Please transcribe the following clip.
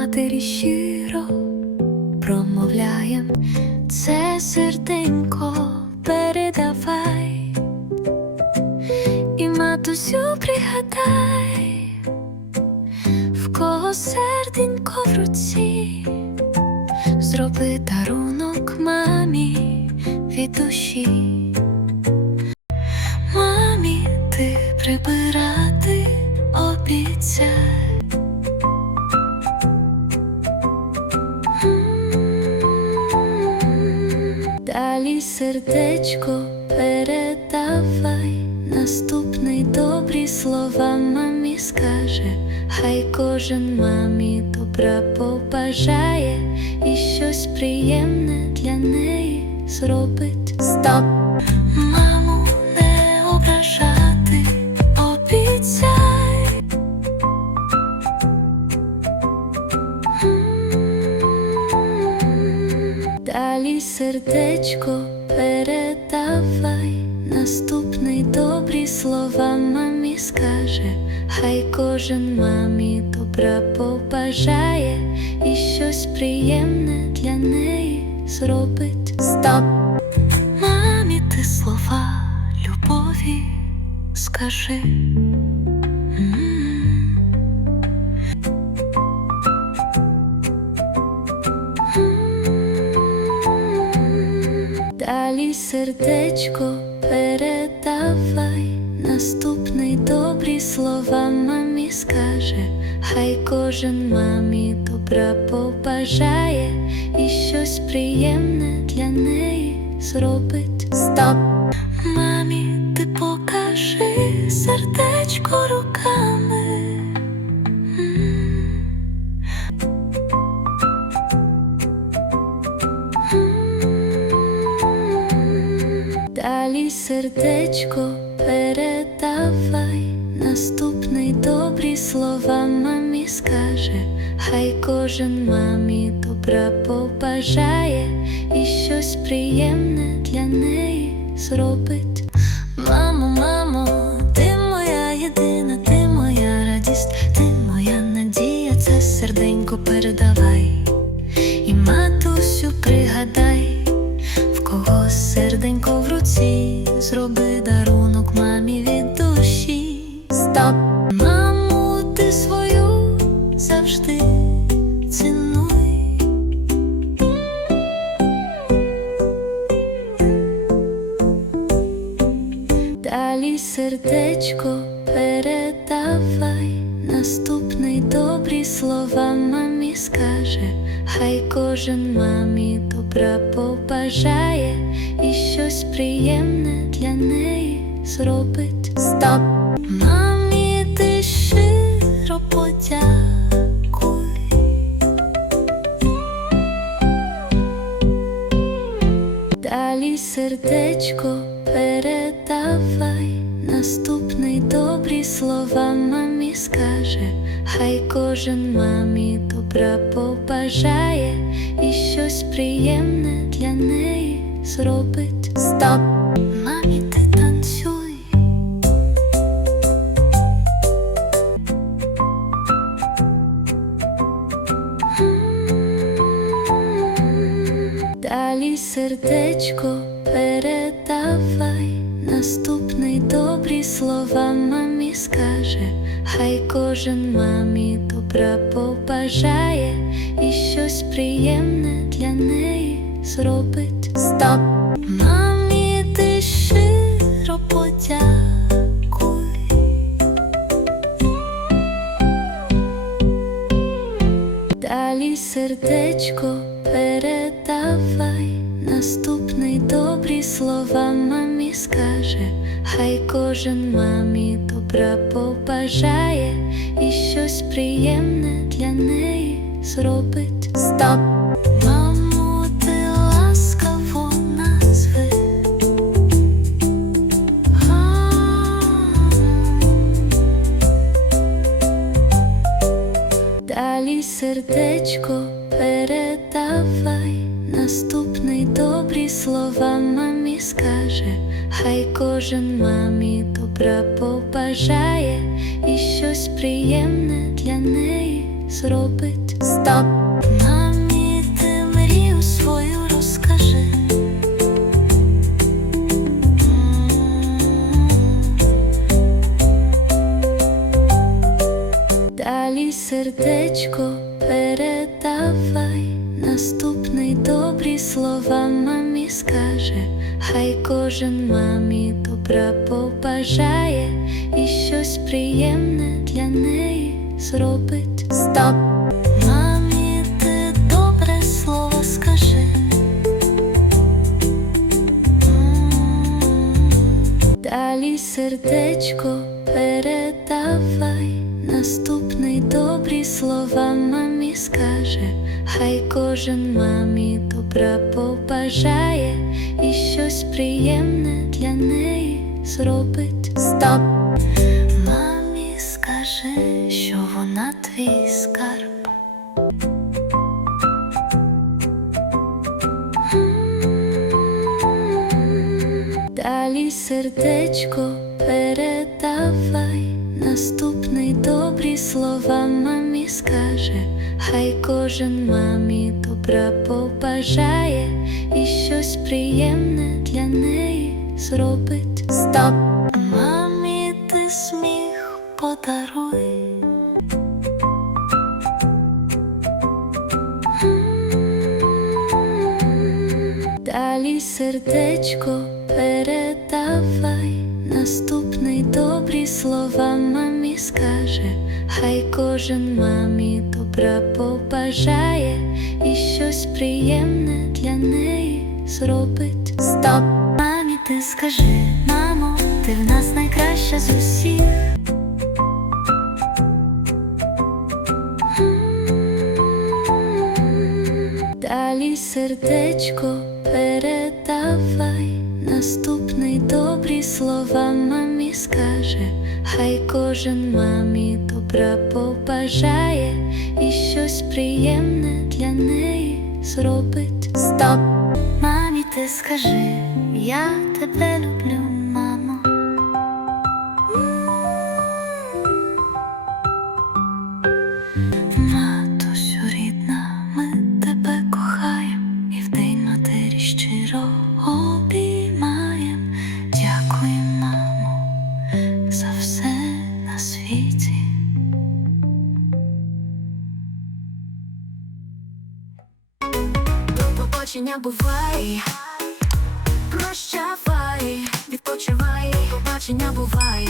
матері щиро промовляєм. Це серденько передавай. І матусю пригадай, в кого серденько в руці, зроби дарунок мамі від душі. Сердечко передавай, наступний добрі слова мамі скаже, хай кожен мамі добра побажає і щось приємне для неї зробить. Стоп! Сердечко передавай, наступний добрі слова мамі скаже, хай кожен мамі добра побажає і щось приємне для неї зробить. Стоп! Мамі ти слова любові скажи. Сердечко передавай, наступний добрі слова мамі скаже, хай кожен мамі добра побажає і щось приємне для неї зробить. Стоп! Мамі, ти покажи сердечко руками. Сердечко передавай, наступний добрі слова мамі скаже, хай кожен мамі добра побажає і щось приємне для неї зробить. Слова мамі скаже, хай кожен мамі добра побажає і щось приємне для неї зробить. Стоп! Мамі, ти щиро подякуй. Далі сердечко передавай, наступний добрі слова мамі скаже, хай кожен мамі добра побажає і щось приємне для неї зробить. Стоп! Мамі, ти танцюй. Далі сердечко передавай, наступний добрі слова мамі скаже, хай кожен мамі добра побажає і щось приємне для неї зробить. Стоп! Мамі, ти щиро подякуй. Далі сердечко передавай, наступний добрі слова хай кожен мамі добра побажає і щось приємне для неї зробить. Стоп! Маму, ти ласкаво назви. Далі сердечко мамі добра побажає і щось приємне для неї зробить. Стоп! Мамі, ти мрію свою розкажи. Далі сердечко передавай, наступний добрі слова мамі скаже, хай кожен мамі добра побажає і щось приємне для неї зробить. Стоп! Мамі, ти добре слово скажи. Далі сердечко передавай, наступний добрі слова мамі скаже, хай кожен мамі добра побажає і щось приємне для неї зробить. Стоп! Мамі скажи, що вона твій скарб. Далі сердечко передавай, наступний добрі слова мамі скаже, хай кожен мамі добра побажає і щось приємне для неї зробить. Стоп! Мамі, ти сміх подаруй. Далі сердечко передавай, наступний добрі слова мамі скаже, хай кожен мамі добра побажає і щось приємне для неї зробить. Стоп! Мамі, ти скажи, мамо, ти в нас найкраща з усіх. Далі сердечко передавай, наступний добрі слова мамі скаже, хай кожен мамі добра побажає і щось приємне для неї зробить. Стоп! Мамі, ти скажи, я тебе люблю, До бувай, прощавай, відпочивай, побачення бувай.